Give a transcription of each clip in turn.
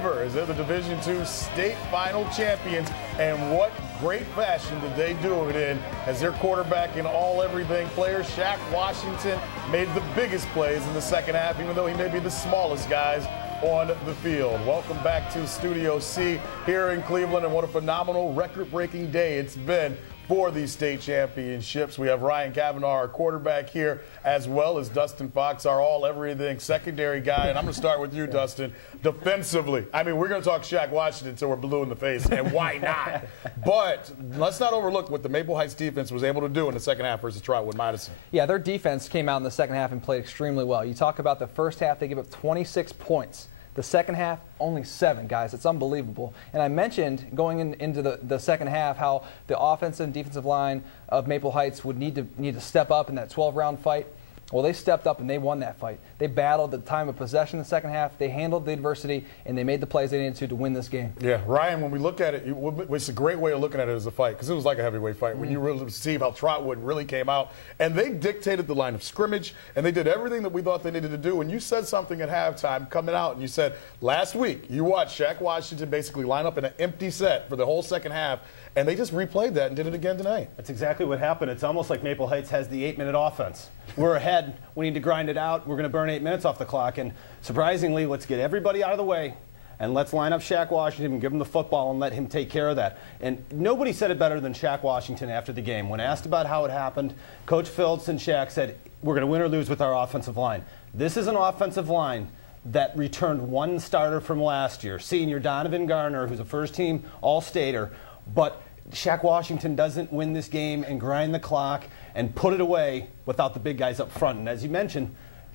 ever as they're the Division II state final champions. And what great fashion did they do it in as their quarterback and all-everything player, Shaq Washington, made the biggest plays in the second half, even though he may be the smallest guys on the field. Welcome back to Studio C here in Cleveland, and what a phenomenal record-breaking day it's been for these state championships. We have Ryan Kavanaugh, our quarterback, here, as well as Dustin Fox, our all-everything secondary guy. And I'm going to start with you, Dustin. Defensively, I mean, we're going to talk Shaq Washington until we're blue in the face, and why not? But let's not overlook what the Maple Heights defense was able to do in the second half versus Trotwood-Madison. Yeah, their defense came out in the second half and played extremely well. You talk about the first half, they gave up 26 points. The second half, only 7, guys. It's unbelievable. And I mentioned going into the second half how the offensive and defensive line of Maple Heights would need to step up in that 12-round fight. Well, they stepped up and they won that fight. They battled the time of possession in the second half. They handled the adversity, and they made the plays they needed to win this game. Yeah, Ryan, when we look at it, it's a great way of looking at it as a fight, because it was like a heavyweight fight when you really see how Trotwood really came out. And they dictated the line of scrimmage, and they did everything that we thought they needed to do. And you said something at halftime coming out, and you said, last week, you watched Shaq Washington basically line up in an empty set for the whole second half, and they just replayed that and did it again tonight. That's exactly what happened. It's almost like Maple Heights has the 8-minute offense. We're ahead. We need to grind it out. We're going to burn 8 minutes off the clock. And surprisingly, let's get everybody out of the way, and let's line up Shaq Washington and give him the football and let him take care of that. And nobody said it better than Shaq Washington after the game. When asked about how it happened, Coach Phillips and Shaq said, we're going to win or lose with our offensive line. This is an offensive line that returned 1 starter from last year, senior Donovan Garner, who's a first-team All-Stater. But Shaq Washington doesn't win this game and grind the clock and put it away without the big guys up front. And as you mentioned,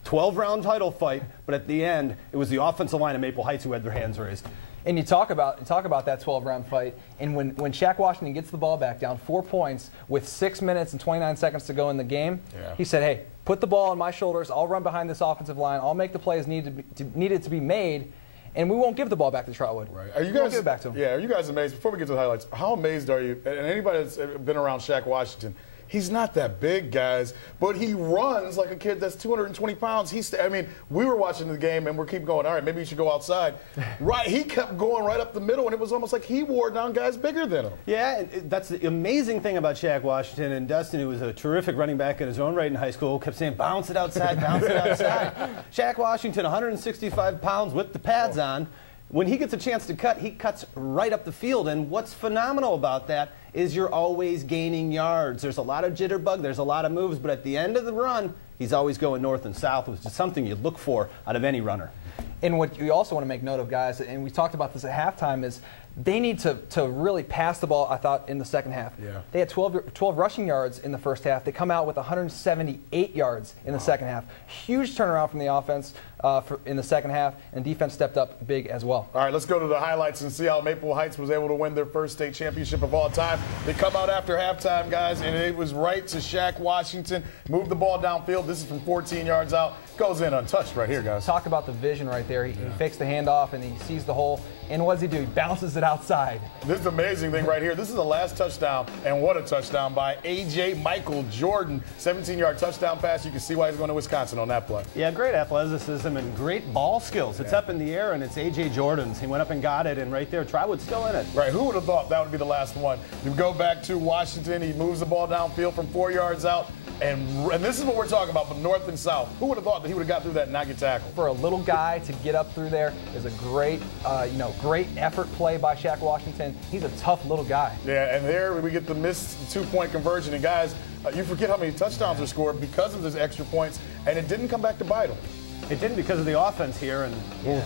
12-round title fight, but at the end, it was the offensive line of Maple Heights who had their hands raised. And you talk about that 12-round fight, and when Shaq Washington gets the ball back down 4 points with 6 minutes and 29 seconds to go in the game, he said, hey, put the ball on my shoulders. I'll run behind this offensive line. I'll make the plays needed to be made. And we won't give the ball back to Trotwood. Right. Are you guys, give it back to him. Yeah, are you guys amazed? Before we get to the highlights, how amazed are you? And anybody that's been around Shaq Washington, he's not that big, guys, but he runs like a kid that's 220 pounds. I mean, we were watching the game, and we're keep going, all right, maybe you should go outside. Right, he kept going right up the middle, and it was almost like he wore down guys bigger than him. Yeah, and that's the amazing thing about Shaq Washington. And Dustin, who was a terrific running back in his own right in high school, kept saying, bounce it outside, bounce it outside. Shaq Washington, 165 pounds with the pads on. When he gets a chance to cut, he cuts right up the field. And what's phenomenal about that is you're always gaining yards. There's a lot of jitterbug, there's a lot of moves, but at the end of the run, he's always going north and south, which is something you look for out of any runner. And what you also want to make note of, guys, and we talked about this at halftime, is they need to really pass the ball, I thought, in the second half. Yeah. They had 12 rushing yards in the first half. They come out with 178 yards in the second half. Huge turnaround from the offense in the second half, and defense stepped up big as well. All right, let's go to the highlights and see how Maple Heights was able to win their first state championship of all time. They come out after halftime, guys, and it was right to Shaq Washington. Moved the ball downfield. This is from 14 yards out. Goes in untouched right here, guys. Talk about the vision right there. He fakes the handoff, and he sees the hole. And what does he do? He bounces it outside. This is the amazing thing right here. This is the last touchdown, and what a touchdown by A.J. Michael Jordan. 17-yard touchdown pass. You can see why he's going to Wisconsin on that play. Yeah, great athleticism and great ball skills. It's up in the air, and it's A.J. Jordan's. He went up and got it, and right there, Trotwood's still in it. Right, who would have thought that would be the last one? You go back to Washington. He moves the ball downfield from 4 yards out. And this is what we're talking about, from north and south. Who would have thought that he would have got through that and not get tackled? For a little guy to get up through there is a great, great effort play by Shaq Washington. He's a tough little guy. Yeah, and there we get the missed 2-point conversion. And guys, you forget how many touchdowns were scored because of those extra points, and it didn't come back to bite them. It didn't because of the offense here. And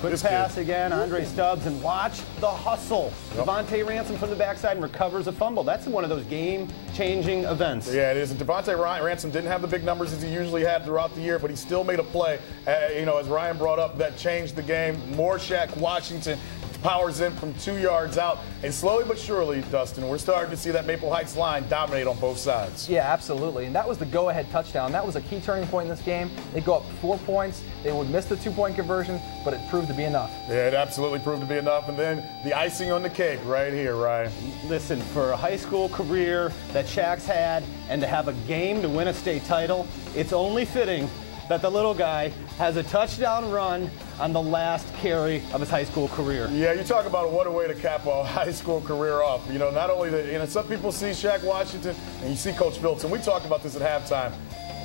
quick pass again, Andre Stubbs, and watch the hustle. Devontae Ransom from the backside and recovers a fumble. That's one of those game-changing events. Yeah, it is. And Devontae Ransom didn't have the big numbers as he usually had throughout the year, but he still made a play, as Ryan brought up, that changed the game. More Shaq Washington powers in from 2 yards out. And slowly but surely, Dustin, we're starting to see that Maple Heights line dominate on both sides. Yeah, absolutely. And that was the go-ahead touchdown. That was a key turning point in this game. They go up 4 points. They would miss the 2-point conversion, but it proved to be enough. Yeah, it absolutely proved to be enough. And then the icing on the cake right here, Ryan. Listen, for a high school career that Shaq's had and to have a game to win a state title, it's only fitting that the little guy has a touchdown run on the last carry of his high school career. Yeah, you talk about what a way to cap a high school career off. You know, not only some people see Shaq Washington and you see Coach Phillips, and we talked about this at halftime.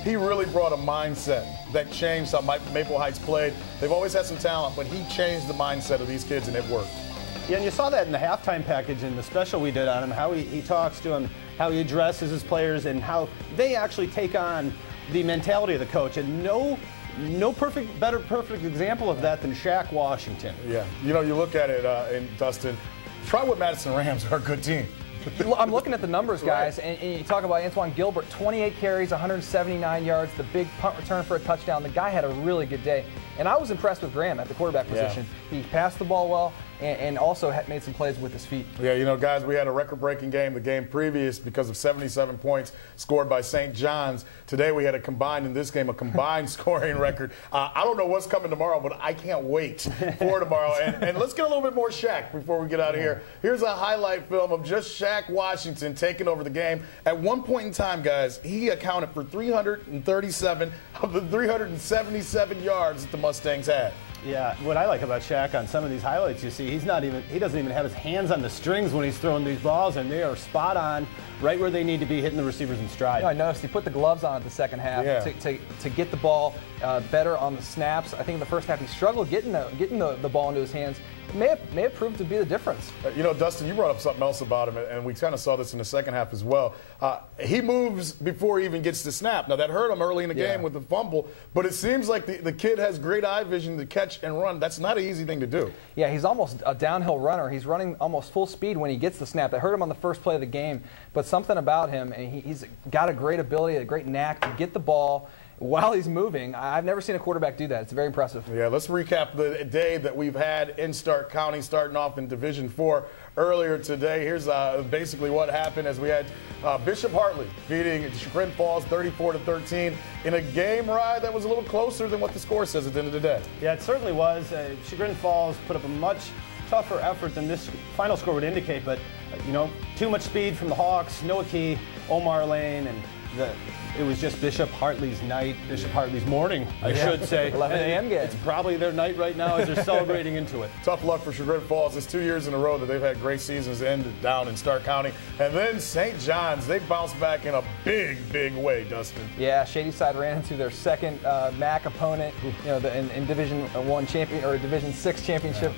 He really brought a mindset that changed how Maple Heights played. They've always had some talent, but he changed the mindset of these kids, and it worked. Yeah, and you saw that in the halftime package in the special we did on him, how he talks to him, how he addresses his players, and how they actually take on the mentality of the coach. And no better perfect example of that than Shaq Washington. Yeah, you know, you look at it, and Dustin, Trotwood Madison Rams are a good team. I'm looking at the numbers, guys, and you talk about Antoine Gilbert, 28 carries, 179 yards, the big punt return for a touchdown. The guy had a really good day. And I was impressed with Graham at the quarterback position. He passed the ball well and also made some plays with his feet. Yeah, you know, guys, we had a record-breaking game the game previous because of 77 points scored by St. John's. Today we had a combined scoring record. I don't know what's coming tomorrow, but I can't wait for tomorrow. And let's get a little bit more Shaq before we get out of here. Here's a highlight film of just Shaq Washington taking over the game. At one point in time, guys, he accounted for 337 of the 377 yards that the Mustangs had. Yeah, what I like about Shaq on some of these highlights, you see, he doesn't even have his hands on the strings when he's throwing these balls, and they are spot on, right where they need to be, hitting the receivers in stride. I noticed he put the gloves on at the second half to get the ball better on the snaps. I think in the first half he struggled getting the ball into his hands. It may have proved to be the difference. You know, Dustin, you brought up something else about him, and we kind of saw this in the second half as well. He moves before he even gets the snap. Now, that hurt him early in the game with the fumble, but it seems like the kid has great eye vision to catch and run. That's not an easy thing to do. Yeah, he's almost a downhill runner. He's running almost full speed when he gets the snap. That hurt him on the first play of the game, but something about him, and he's got a great ability, a great knack to get the ball while he's moving. I've never seen a quarterback do that. It's very impressive. Yeah, let's recap the day that we've had in Stark County, starting off in Division 4 earlier today. Here's basically what happened as we had Bishop Hartley beating Chagrin Falls 34-13 in a game, Rye, that was a little closer than what the score says at the end of the day. Yeah, it certainly was. Chagrin Falls put up a much tougher effort than this final score would indicate, but you know, too much speed from the Hawks, Noah Key, Omar Lane, and it was just Bishop Hartley's night, Bishop Hartley's morning, I should say. 11 a.m. game. It's probably their night right now as they're celebrating into it. Tough luck for Chagrin Falls. It's 2 years in a row that they've had great seasons ended down in Stark County. And then St. John's, they bounced back in a big, big way, Dustin. Yeah, Shadyside ran into their second MAC opponent, you know, in Division 1 champion or Division 6 championship.